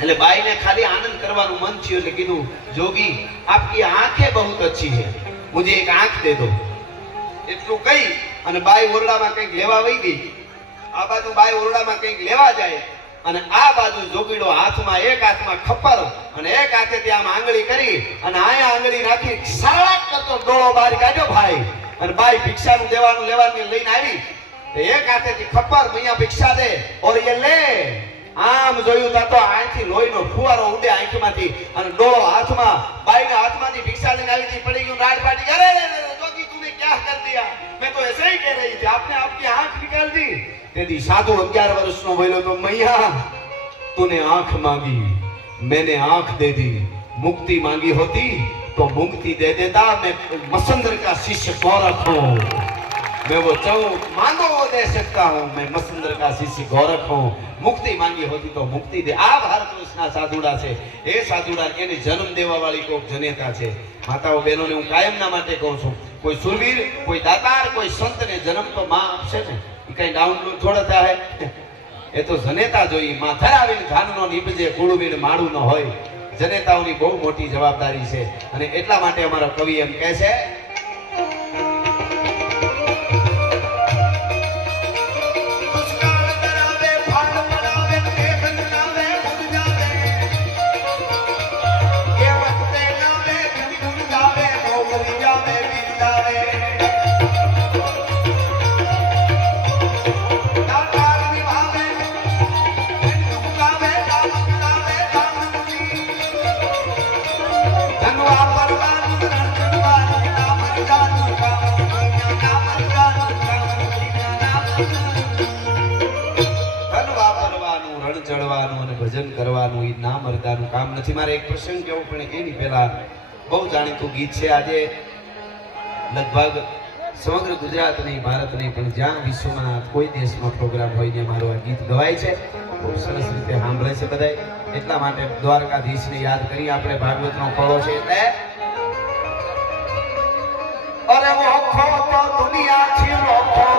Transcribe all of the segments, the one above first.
એટલે બાઈ ને ખાલી આનંદ કરવાનું મન થયું એટલે કીધું જોગી આપકી આંखें बहुत अच्छी है मुझे एक आंख दे दो એટલું કહી અને બાઈ ઓરડામાં કંઈક લેવા વઈ ગઈ આ બાજુ બાઈ ઓરડામાં કંઈક લેવા જાય અને આ બાજુ જોગીડો હાથમાં એક હાથમાં ખપ્પર અને એક હાથે ત્યાં આંગળી કરી અને આયા આંગળી રાખી સળાક કરતો ડોળો બહાર કાઢ્યો ભાઈ અને બાઈ ભિક્ષાનું દેવાનું લેવાનું લઈને આવી એક હાથેથી ખપ્પર મૈયા ભિક્ષા દે ઓર એ લે આમ જોયું તા તો આંખથી લોહીનો ફુવારો ઉડે આંખમાંથી અને ડોળો હાથમાં બાઈના હાથમાંથી ભિક્ષા લઈને આવી હતી પડી ગયું રાડ પાટી અરે જોગી तूने क्या कर दिया मैं तो ऐसे ही कह रही थी आपने आपकी आंख निकाल दी तेरी साधु 11 વર્ષનો બોલ્યો તો મૈયા तूने आंख मांगी मैंने आंख दे दी मुक्ति मांगी होती तो मुक्ति दे देता मैं मसंदर का शिष्य गोरख हूं मैं वो जो मांगो वो दे सकता हूं मैं मसंदर का शिष्य गोरख हूं मुक्ति मांगी होती तो मुक्ति दे आ भारत વર્ષના સાધુડા છે એ સાધુડા એને જન્મ દેવા વાળી કોક જનેતા છે માતાઓ બહેનોને હું કાયમના માટે કહું છું કોઈ સુરવીર કોઈ દાતાર કોઈ સંતને જન્મ તો માં આપશે ને એ કઈ ડાઉનલોડ થોડા થાય એ તો જનેતા જોઈ માં ધરાવીને ધાનનો નીપજે કુળવીર માળું ન હોય જનેતાઓની બહુ મોટી જવાબદારી છે અને એટલા માટે અમારો કવિ એમ કહે છે ભજન કરવાનું એ ના મરદાનું કામ નથી મારે એક પ્રસંગ કેવું પણ એની પહેલા બહુ જાણીતું ગીત છે આજે લગભગ સમગ્ર ગુજરાત નહીં ભારત નહીં પણ જ્યાં વિશ્વમાં કોઈ દેશમાં પ્રોગ્રામ હોય ને મારું આ ગીત ગવાય છે ખૂબ સરસ રીતે સાંભળે છે બધા એટલા માટે દ્વારકાધીશને યાદ કરી આપણે ભાગવતનો ફળો છે એટલે અરે વો ખો તો દુનિયા છે લોખો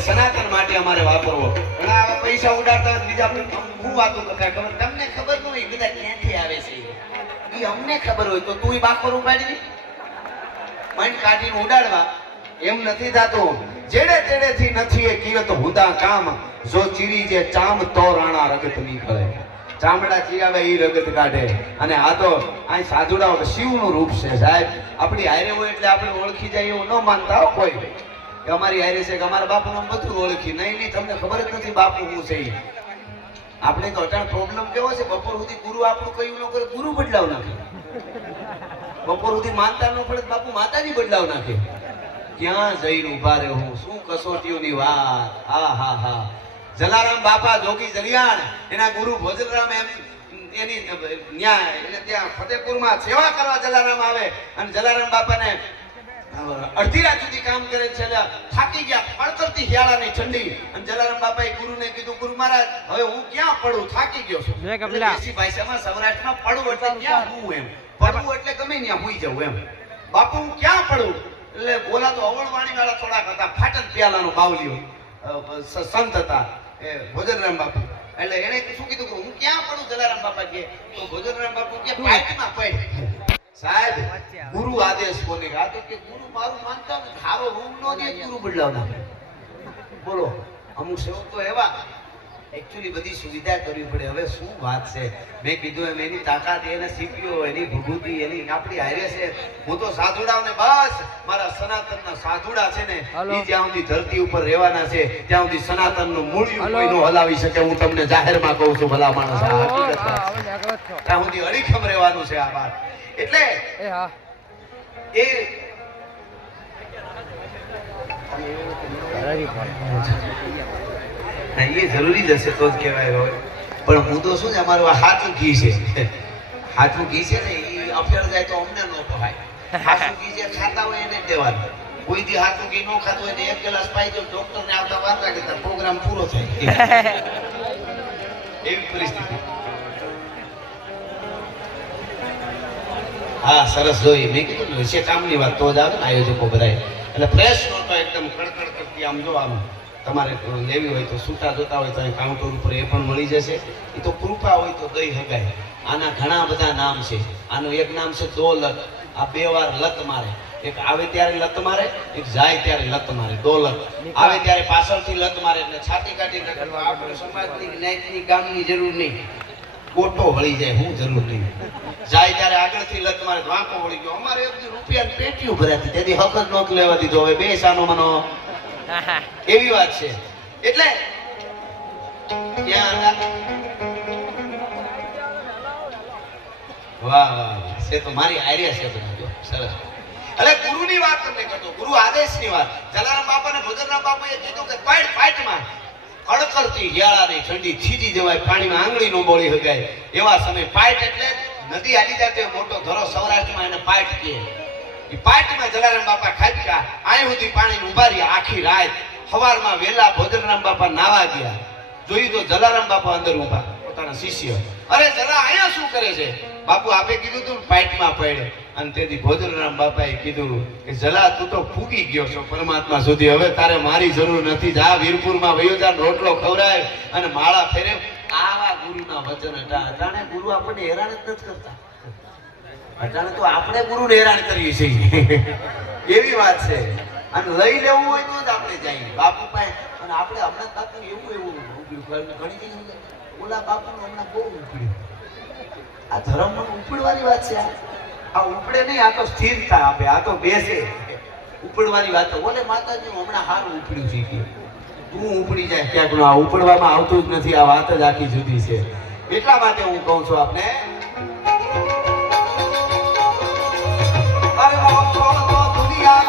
સનાતન માટે અમારે વાપરવો ઘણા આવા પૈસા ઉડાડતા બીજા હું વાતો કરતા ખબર તમને ખબર ન હોય બધા ક્યાંથી આવે છે એ અમને ખબર હોય તો તું બાકોર ઉડાડી મન કાઢીને ઉડાડવા એમ નથી થતું જેડે તેડેથી નથી એ કીરત હુદા કામ જો ચીરી જે ચામ તો રાણા રગત નીકળે ચામડા ચીરાવે એ રગત કાઢે અને આ તો આ સાધુડા શિવનું રૂપ છે સાહેબ આપણી હારે હોય એટલે આપણે ઓળખી જાય એવું ન માનતા હો કોઈ કે અમારી હારે છે કે અમારા બાપુનું બધું ઓળખી નહીં તમને ખબર જ નથી બાપુ શું છે આપણે તો અટાણ પ્રોબ્લેમ કેવો છે બપોર સુધી ગુરુ આપણું કયું ન કરે ગુરુ બદલાવ નાખે બપોર સુધી માનતા ન પડે બાપુ માતાજી બદલાવ નાખે ક્યાં જઈને ઉભા રહે હું શું કસોટીઓની વાત હા હા હા જલારામ બાપા જોગી જલિયાણ એના ગુરુ ભોજરામ એમ એની ન્યાય એટલે ત્યાં ફતેપુરમાં સેવા કરવા જલારામ આવે અને જલારામ બાપાને અડધી રાત સુધી કામ કરે છે થાકી ગયા પડતરતી હિયાળાની ઠંડી અને જલારામ બાપાએ ગુરુને કીધું ગુરુ મહારાજ હવે હું ક્યાં પડું થાકી ગયો છું દેશી ભાષામાં સૌરાષ્ટ્રમાં પડું એટલે ક્યાં હું એમ પડવું એટલે ગમે ત્યાં હુઈ જવું એમ બાપુ હું ક્યાં પડું એટલે બોલા તો અવળવાણી વાળા થોડાક હતા ફાટક પ્યાલાનો બાવલીઓ સંત હતા એ ભોજરામ બાપુ એટલે એને શું કીધું કે હું ક્યાં પડું જલારામ બાપા કે તો ભોજરામ બાપુ કે પાટમાં પડ સાહેબ ગુરુ આદેશ કોને આ તો કે ગુરુ મારું માનતા ને હારો રૂમ નો દે ગુરુ બદલાવ નાખે બોલો અમુક સેવક તો એવા એકચ્યુઅલી બધી સુવિધા કરવી પડે. હવે શું વાત છે, મેં કીધું એમ એની તાકાત, એને સીપીઓ, એની ભભૂતિ, એની આપણી હારે છે. હું તો સાધુડાઓને બસ મારા સનાતનના સાધુડા છે ને ઈ જ્યાં સુધી ધરતી ઉપર રહેવાના છે ત્યાં સુધી સનાતનનું મૂળિયું કોઈ નો હલાવી શકે. હું તમને જાહેરમાં કહું છું, ભલા માણસ, આ હકીકત વાત છે. ત્યાં સુધી અડીખમ રહેવાનું છે આ વાત. એટલે એ એ જરૂરી જ હશે તો જ કહેવાય. હોય પણ હું તો શું છે, અમારું આ સાચું ઘી છે. સાચું ઘી છે ને એ અફેર જાય તો અમને ન પહાય. સાચું ઘી જે ખાતા હોય એને જ દેવાનું. કોઈ દી સાચું ઘી ન ખાતું હોય ને એક ગ્લાસ પાઈ દો, ડોક્ટર ને આવતા વાર લાગે તો પ્રોગ્રામ પૂરો થાય. એવી પરિસ્થિતિ. હા, સરસ જોઈ. મેં કીધું છે કામની વાત તો જ આવે ને આયોજકો બધા. એટલે ફ્રેશ નહોતો, એકદમ કડકડ કરતી. આમ જો આમ તમારે લેવી હોય તો છૂટા જોતા હોય તો અહીં કાઉન્ટર ઉપર એ પણ મળી જશે. એ તો કૃપા હોય તો દઈ હગાય. આના ઘણા બધા નામ છે. આનું એક નામ છે દોલત. આ 2 વાર લત મારે. એક આવે ત્યારે લત મારે, એક જાય ત્યારે લત મારે. દોલત આવે ત્યારે પાછળથી લત મારે એટલે છાતી કાઢી નાખે. આપણે સમાજની જ્ઞાતિની ગામની જરૂર નહીં, ગોટો વળી જાય, હું જરૂર નહીં. જાય ત્યારે આગળથી લત મારે, વાંકો વળી ગયો. અમારે એક રૂપિયાની પેટીઓ ભરાતી, તેથી હક જ નહોતું લેવા દીધો. હવે 2 સાનો મનો એવી વાત છે. એટલે ત્યાં વાહ વાહ છે તો મારી આર્યા છે બધા. સરસ. એટલે ગુરુની વાત તમને કરતો, ગુરુ આદેશની વાત. જલારામ બાપા ને ભોજરામ બાપાએ કીધું કે પાઇટમાં કડકડતી હિયાળાની ઠંડી થીજી જવાય, પાણીમાં આંગળી નો બોળી હગાય એવા સમય. પાઇટ એટલે નદી હાલી જાય મોટો ધરો, સૌરાષ્ટ્રમાં એને પાઇટ કહે. એ પાઇટમાં જલારામ બાપા ખાબક્યા, અહીં સુધી પાણી ઉભા રહ્યા આખી રાત. સવારમાં વહેલા ભોજરામ બાપા નાવા ગયા, જોયું તો જલારામ બાપા અંદર ઉભા, પોતાના શિષ્ય. અરે જલા અહીંયા શું કરે છે? બાપુ આપે કીધું તું પાઇટમાં પડે. અને તેથી ભોજરામ બાપાએ કીધું કે જલા તું તો ફૂગી ગયો છો પરમાત્મા સુધી, હવે તારે મારી જરૂર નથી. જા વીરપુરમાં વયો જા, રોટલો ખવડાય અને માળા ફેરે. આવા ગુરુના વચન હતા. અટાણે ગુરુ આપણને હેરાન જ નથી કરતા. અટાણે તો આપણે ગુરુને હેરાન કરીએ છીએ. એવી વાત છે. અને લઈ લેવું હોય તો જ આપણે જઈએ બાપુ પાસે. અને આપણે હમણાં બાપુ એવું ઘણી જગ્યાએ ઓલા બાપુનું હમણાં બહુ ઉપડ્યું. આ ધર્મમાં ઉપડવાની વાત છે. આ ઉપડે નહીં, આ તો સ્થિરતા આપે, આ તો બેસે. ઉપડવાની વાત ઓલે માતાજી હમણાં સારું ઉપડ્યું છે કે તું ઉપડી જાય ક્યાંક નો. આ ઉપડવામાં આવતું જ નથી. આ વાત જ આખી જુદી છે. એટલા માટે હું કહું છું આપને, અરે દુનિયા